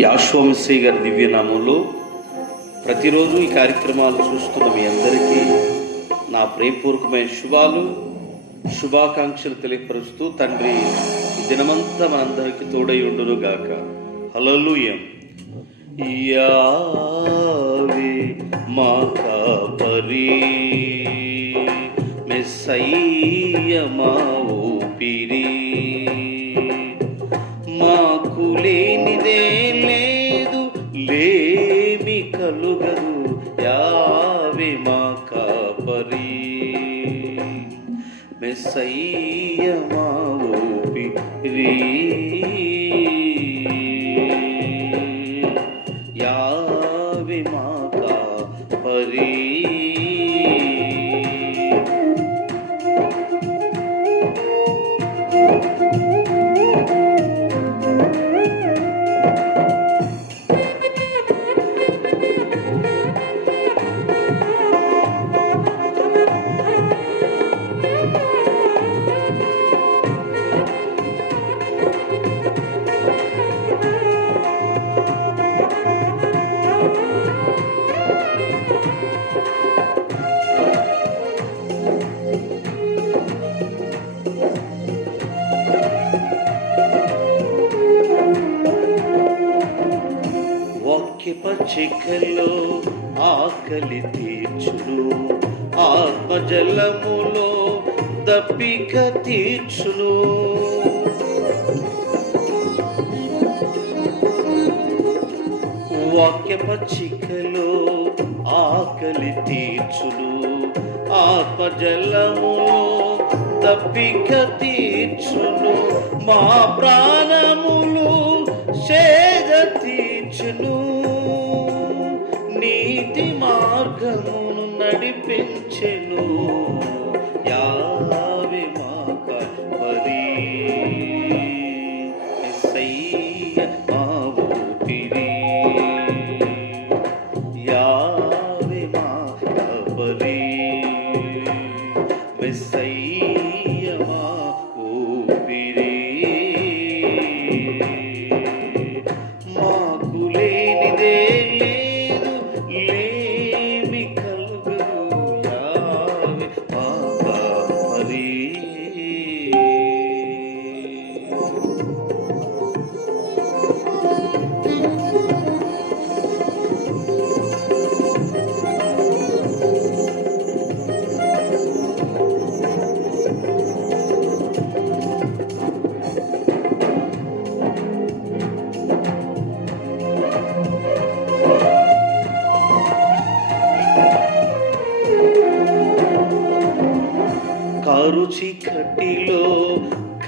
యాశ్వమశ్రీ గారి దివ్యనామంలో ప్రతిరోజు ఈ కార్యక్రమాలు చూస్తున్న మీ అందరికీ నా ప్రేమపూర్వకమైన శుభాలు శుభాకాంక్షలు తెలియపరుస్తూ తండ్రి ఈ దినమంతా మనందరికీ తోడై ఉండును గాక హలలుయం యావే మా కాపరి మెస్సయ్య మెస్సయ్య మా ఊపిరి యావే మా ఆకలి తీర్చును. ఆత్మజలములో దప్పిక తీర్చును. వాక్య పచ్చికలో ఆకలి తీర్చును. ఆత్మజలములో దప్పిక తీర్చును. మా ప్రాణములు సేద తీర్చును. మార్గమును నడిపించెను. యా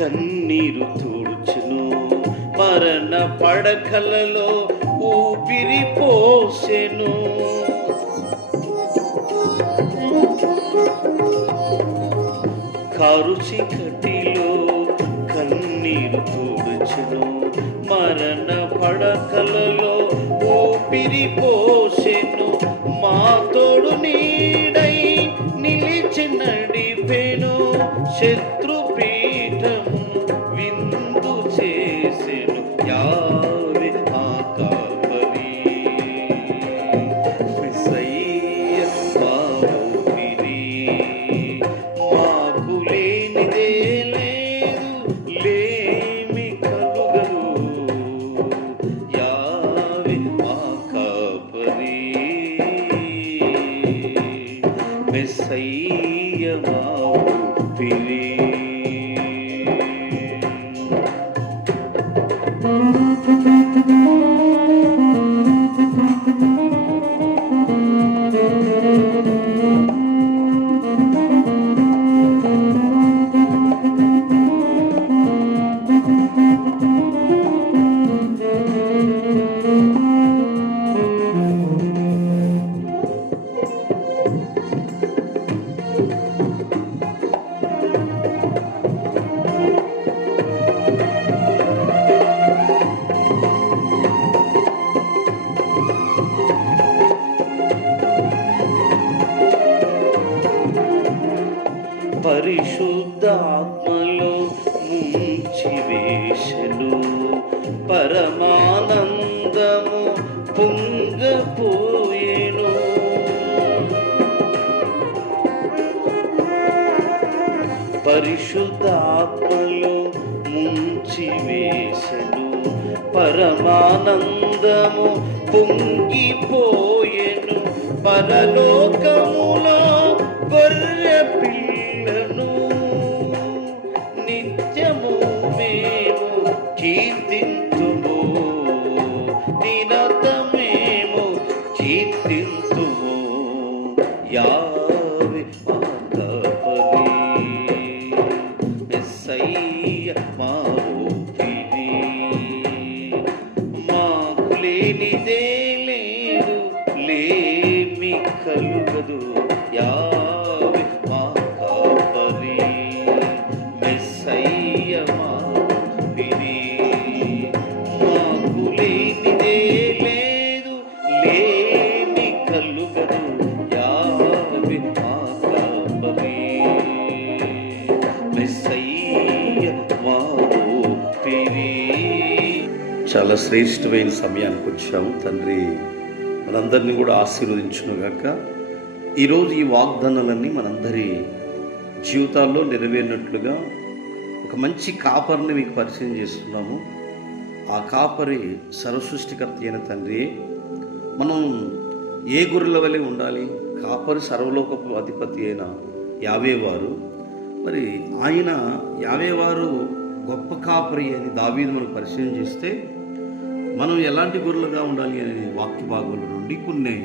కన్నీరు తుడుచును. మరణ పడకలలో ఊపిరి పోసెను. కారు చీకటిలో కన్నీరు తుడుచును. మరణ పడకలలో ఊపిరి పోసెను. మా తోడు నీడై నిలిచి నడిపెను. శత్రు produce పరిశుద్ధాత్మలో ముంచి వేసెను పరమానందము పొంగిపోయెను. పరలోకములో గొర్రె పిల్లను నిత్యము మేము కీర్తింతుము. నిరతమేము కీర్తి శ్రేష్టమైన సమయానికి వచ్చాము తండ్రి మనందరినీ కూడా ఆశీర్వదించునుగాక ఈరోజు ఈ వాగ్దానాలన్నీ మనందరి జీవితాల్లో నెరవేరినట్లుగా ఒక మంచి కాపరిని మీకు పరిచయం చేస్తున్నాము. ఆ కాపరి సర్వసృష్టికర్త అయిన తండ్రి. మనం ఏ గురుల వలె ఉండాలి? కాపరి సర్వలోకపు అధిపతి అయిన యావేవారు. మరి ఆయన యావేవారు గొప్ప కాపరి అని దావీదు మనం పరిచయం చేస్తే మనం ఎలాంటి గొర్రెలుగా ఉండాలి అనేది వాక్య భాగంలో నుండి కొన్ని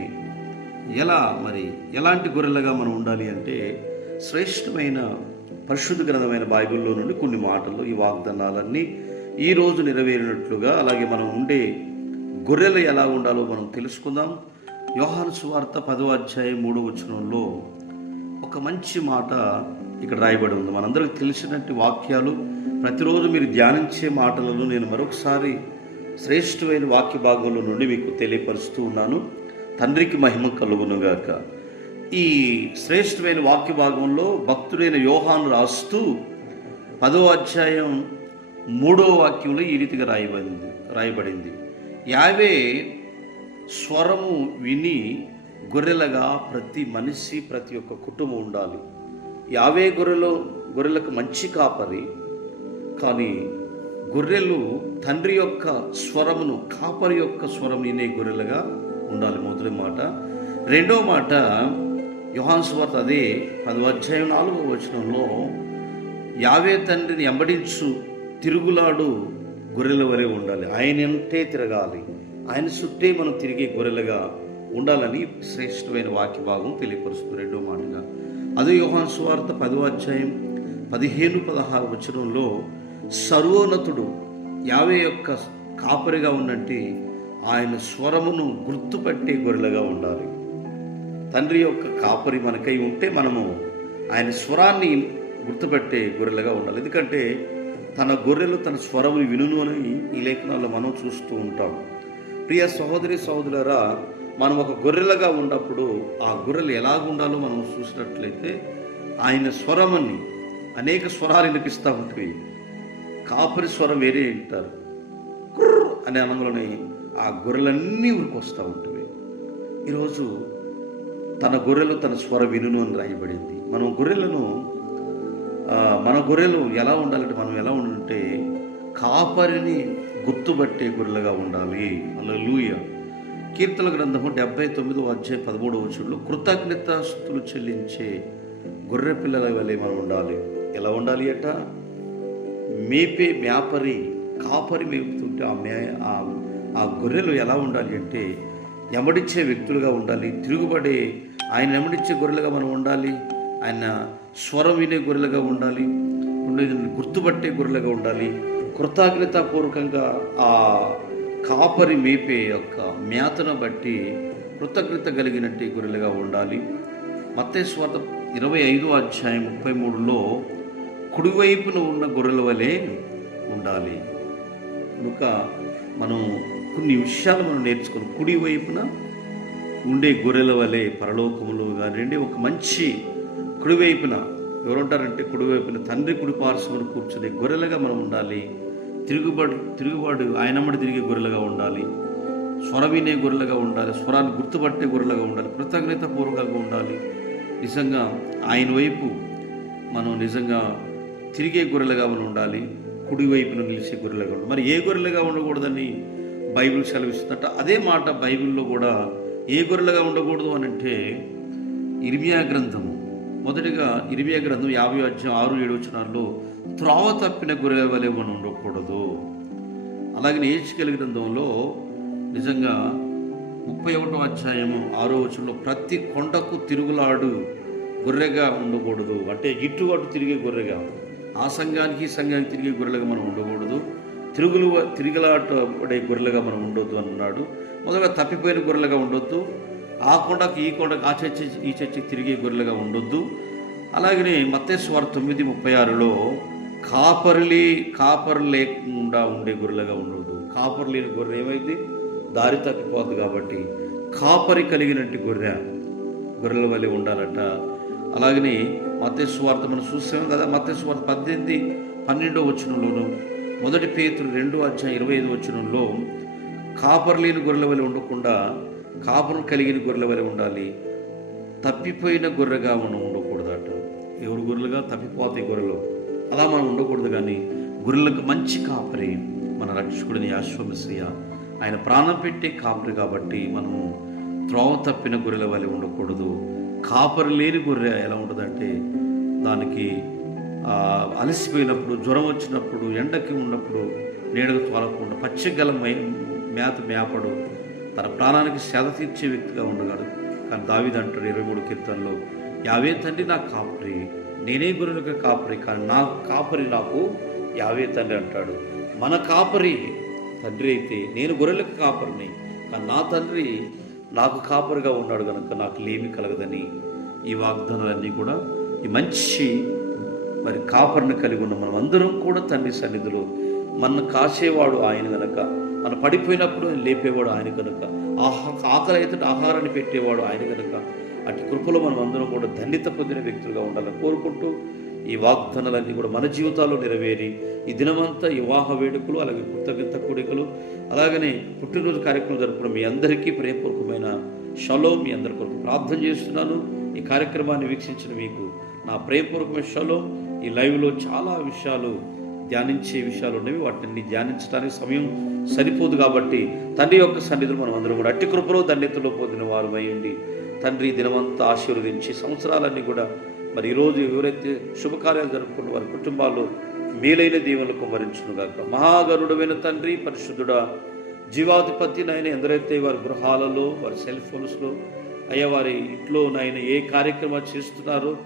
ఎలా మరి ఎలాంటి గొర్రెలుగా మనం ఉండాలి అంటే శ్రేష్టమైన పరిశుద్ధ గ్రంథమైన బైబిల్లో నుండి కొన్ని మాటలు ఈ వాగ్దానాలన్నీ ఈ రోజు నెరవేరినట్లుగా అలాగే మనం ఉండే గొర్రెలు ఎలా ఉండాలో మనం తెలుసుకుందాం. యోహాను సువార్త పదో అధ్యాయం మూడో వచనంలో ఒక మంచి మాట ఇక్కడ రాయబడి ఉంది. మనందరికి తెలిసినట్టు వాక్యాలు ప్రతిరోజు మీరు ధ్యానించే మాటలను నేను మరొకసారి శ్రేష్టమైన వాక్య భాగంలో నుండి మీకు తెలియపరుస్తూ ఉన్నాను. తండ్రికి మహిమ కలుగునుగాక. ఈ శ్రేష్టమైన వాక్య భాగంలో భక్తుడైన యోహాను రాస్తూ పదో అధ్యాయం మూడో వాక్యంలో ఈ రీతిగా రాయబడింది రాయబడింది. యావే స్వరము విని గొర్రెలగా ప్రతి మనిషి ప్రతి ఒక్క కుటుంబం ఉండాలి. యావే గొర్రెలు గొర్రెలకు మంచి కాపరి కానీ గొర్రెలు తండ్రి యొక్క స్వరమును కాపరి యొక్క స్వరం వినే గొర్రెలుగా ఉండాలి మొదటి మాట. రెండో మాట యోహాన్ అదే పదవ అధ్యాయం నాలుగో వచనంలో యావే తండ్రిని ఎంబడించు తిరుగులాడు గొర్రెల వలె ఉండాలి. ఆయన ఎంటే తిరగాలి? ఆయన చుట్టే మనం తిరిగే గొర్రెలుగా ఉండాలని శ్రేష్టమైన వాక్య భాగం తెలియపరుస్తుంది రెండో మాటగా. అదే యోహాన్ సువార్త పదో అధ్యాయం పదిహేను పదహారు వచనంలో సర్వోన్నతుడు యావే యొక్క కాపరిగా ఉన్నట్టు ఆయన స్వరమును గుర్తుపట్టే గొర్రెలుగా ఉండాలి. తండ్రి యొక్క కాపరి మనకై ఉంటే మనము ఆయన స్వరాన్ని గుర్తుపెట్టే గొర్రెలుగా ఉండాలి. ఎందుకంటే తన గొర్రెలు తన స్వరము వినును అని ఈ లేఖనాల్లో మనం చూస్తూ ఉంటాం. ప్రియ సహోదరి సహోదరులరా మనం ఒక గొర్రెలుగా ఉన్నప్పుడు ఆ గొర్రెలు ఎలాగ ఉండాలో మనం చూసినట్లయితే ఆయన స్వరమని అనేక స్వరాలు వినిపిస్తూ ఉంటాయి. కాపరి స్వరం వేరే వింటారు కుర్ర అనే అనంలోనే ఆ గొర్రెలన్నీ ఉరికొస్తూ ఉంటుంది ఈరోజు తన గొర్రెలు తన స్వర వినును అని రాయబడింది. మనం గొర్రెలను మన గొర్రెలు ఎలా ఉండాలంటే మనం ఎలా ఉండాలంటే కాపరిని గుర్తుపట్టే గొర్రెలుగా ఉండాలి. అలా లూయ కీర్తన గ్రంథము డెబ్బై తొమ్మిదో అధ్యాయ పదమూడవ వచ్చుల్లో కృతజ్ఞతాస్తులు చెల్లించే గొర్రె పిల్లల వలె మనం ఉండాలి. ఎలా ఉండాలి అట? మేపే వ్యాపరి కాపరి మేపుతుంటే ఆ మే ఆ గొర్రెలు ఎలా ఉండాలి అంటే ఎమడిచ్చే వ్యక్తులుగా ఉండాలి తిరుగుబడే ఆయన ఎమడిచ్చే గొర్రెలుగా మనం ఉండాలి ఆయన స్వరం వినే గొర్రెలుగా ఉండాలి గుర్తుపట్టే గొర్రెలుగా ఉండాలి. కృతజ్ఞతాపూర్వకంగా ఆ కాపరి మేపే యొక్క మేతను బట్టి కృతజ్ఞత కలిగినట్టు గొర్రెలుగా ఉండాలి. మత్తే ఇరవై ఐదో అధ్యాయం ముప్పై మూడులో కుడివైపున ఉన్న గొర్రెల వలె ఉండాలి. కనుక మనం కొన్ని విషయాలు మనం నేర్చుకుని కుడివైపున ఉండే గొర్రెల వలె పరలోకములు కానివ్వండి ఒక మంచి కుడివైపున ఎవరుంటారంటే కుడివైపున తండ్రి కుడి పార్శ్వను కూర్చునే గొర్రెలుగా మనం ఉండాలి. తిరుగుబాటు తిరుగుబాటు ఆయనమ్మడి తిరిగే గొర్రెలుగా ఉండాలి. స్వర వినే గొర్రెలుగా ఉండాలి. స్వరాన్ని గుర్తుపట్టే గొర్రెలుగా ఉండాలి. కృతజ్ఞత పూర్వకంగా ఉండాలి. నిజంగా ఆయన వైపు మనం నిజంగా తిరిగే గొర్రెలుగా మనం ఉండాలి కుడివైపున నిలిచే గొర్రెలుగా ఉండాలి. మరి ఏ గొర్రెలుగా ఉండకూడదని బైబిల్ సెలవిస్తుందట. అదే మాట బైబిల్లో కూడా ఏ గొర్రెలుగా ఉండకూడదు అని అంటే ఇర్మియా గ్రంథము మొదటిగా ఇర్మియా గ్రంథం యాభై అధ్యాయం ఆరు ఏడు వచ్చినాల్లో త్రోవ తప్పిన గొర్రెల వలె మనం ఉండకూడదు. అలాగే ఏచికల గ్రంథంలో నిజంగా ముప్పై ఒకటో అధ్యాయము ఆరో వచనంలో ప్రతి కొండకు తిరుగులాడు గొర్రెగా ఉండకూడదు. అంటే ఇటు అటు తిరిగే గొర్రెగా ఆ సంఘానికి ఈ సంఘానికి తిరిగే గొర్రెలుగా మనం ఉండకూడదు. తిరుగులు తిరుగులాట పడే గొర్రెలుగా మనం ఉండొద్దు అన్నాడు. మొదలుగా తప్పిపోయిన గొర్రెలుగా ఉండొద్దు. ఆ కొండకు ఈ కొండకు ఆ చర్చి ఈ చర్చికి తిరిగే గొర్రెలుగా ఉండొద్దు. అలాగనే మత్తేశ్వర తొమ్మిది ముప్పై ఆరులో కాపరిలి కాపరు లేకుండా ఉండే గొర్రెలుగా ఉండొద్దు. కాపరు లేని గొర్రె ఏమైంది? దారి తప్పిపోద్దు కాబట్టి కాపరి కలిగినట్టు గొర్రె గొర్రెల వల్లే ఉండాలట. అలాగనే మత్స్వార్త మనం చూసాం కదా మత్స్వార్త పద్దెనిమిది పన్నెండో వచనంలోను మొదటి పేతురు రెండు అధ్యాయం ఇరవై ఐదు వచనంలో కాపరు లేని గొర్రెల వలె ఉండకుండా కాపరు కలిగిన గొర్రెల వలె ఉండాలి తప్పిపోయిన గొర్రెగా మనం ఉండకూడదట. ఎవరు గొర్రెలుగా? తప్పిపోతాయి గొర్రెలు. అలా మనం ఉండకూడదు కానీ గొర్రెలకు మంచి కాపరి మన రక్షకుడిని యాశ్వమశ్రియ ఆయన ప్రాణం పెట్టే కాపరి కాబట్టి మనము త్రోవ తప్పిన గొర్రెల వలె ఉండకూడదు. కాపరి లేని గొర్రె ఎలా ఉంటుందంటే దానికి అలసిపోయినప్పుడు జ్వరం వచ్చినప్పుడు ఎండకి ఉన్నప్పుడు నీడకు తోలకుండా పచ్చగల మేత మేపడు. తన ప్రాణానికి సేద తీర్చే వ్యక్తిగా ఉండగాడు కానీ దావిదంటాడు ఇరవై మూడు కీర్తనలో యావే తండ్రి నా కాపరి నేనే గొర్రెలకు కాపరి కానీ నా కాపరి నాకు యావే తండ్రి అంటాడు. మన కాపరి తండ్రి అయితే నేను గొర్రెలకు కాపరిని కానీ నా తండ్రి నాకు కాపరిగా ఉన్నాడు కనుక నాకు లేమి కలగదని ఈ వాగ్దానాలన్నీ కూడా ఈ మంచి మరి కాపరిని కలిగి ఉన్న మనం అందరం కూడా తండ్రి సన్నిధిలో మన కాసేవాడు ఆయన కనుక మన పడిపోయినప్పుడు లేపేవాడు ఆయన కనుక ఆహా ఆకలి అయితే ఆహారాన్ని పెట్టేవాడు ఆయన కనుక అటు కృపలో మనం అందరం కూడా ధన్యత పొందిన వ్యక్తులుగా ఉండాలని కోరుకుంటూ ఈ వాగ్దానాలన్నీ కూడా మన జీవితాల్లో నెరవేరి ఈ దినమంతా వివాహ వేడుకలు అలాగే కృతజ్ఞత కూడికలు అలాగనే పుట్టినరోజు కార్యక్రమం జరుపుకున్న మీ అందరికీ ప్రేమపూర్వకమైన షలో మీ అందరి కొరకు ప్రార్థన చేస్తున్నాను. ఈ కార్యక్రమాన్ని వీక్షించిన మీకు నా ప్రేమపూర్వకమైన షలో. ఈ లైవ్లో చాలా విషయాలు ధ్యానించే విషయాలు ఉన్నవి. వాటిని ధ్యానించడానికి సమయం సరిపోదు కాబట్టి తండ్రి యొక్క సన్నిధులు మనం అందరం కూడా అట్టి కృపలో దండెత్తులో పొందిన వారు అయ్యండి తండ్రి దినమంతా ఆశీర్వదించి సంవత్సరాలన్నీ కూడా మరి ఈరోజు ఎవరైతే శుభకార్యాలు జరుపుకున్న వారి కుటుంబాలు మేలైన దీవెనలు మరించును గాక. మహాగరుడమైన తండ్రి పరిశుద్ధుడా జీవాధిపతి నాయన ఎందరైతే వారి గృహాలలో వారి సెల్ ఫోన్స్లో అయ్యా వారి ఇంట్లో నాయన ఏ కార్యక్రమాలు చేస్తున్నారో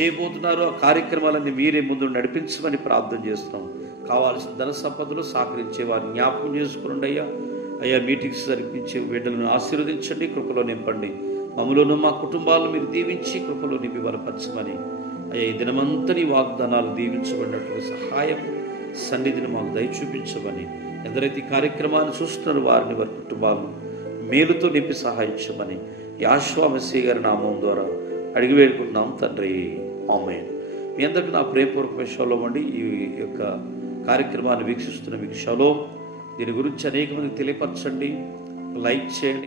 చేయబోతున్నారో ఆ కార్యక్రమాలన్నీ మీరే ముందు నడిపించమని ప్రార్థన చేస్తున్నాం. కావాల్సిన ధన సంపదలు సహకరించే వారిని జ్ఞాపకం చేసుకుని అయ్యా. అయ్యా మీటింగ్స్ జరిపించే బిడ్డలను ఆశీర్వదించండి కృపలో నింపండి. మమ్మలను మా కుటుంబాలను మీరు దీవించి కృపలో నింపి బలపరచమని. అయ్యా ఈ దినమంతని వాగ్దానాలు దీవించబడినట్లు సహాయం సన్నిధిని మాకు దయ చూపించమని ఎందరైతే ఈ కార్యక్రమాన్ని చూస్తున్నారు వారిని వారి కుటుంబాలను మేలుతో నింపి సహాయించమని. యాశ్వామసీ గారి నామం ద్వారా అడిగి వేడుకుంటున్నాం తండ్రి. ఆమె మీ అందరికీ నా ప్రేమపూర్వక విషయంలో అండి. ఈ యొక్క కార్యక్రమాన్ని వీక్షిస్తున్న మీకు షలో దీని గురించి అనేక మందికి తెలియపరచండి. లైక్ చేయండి.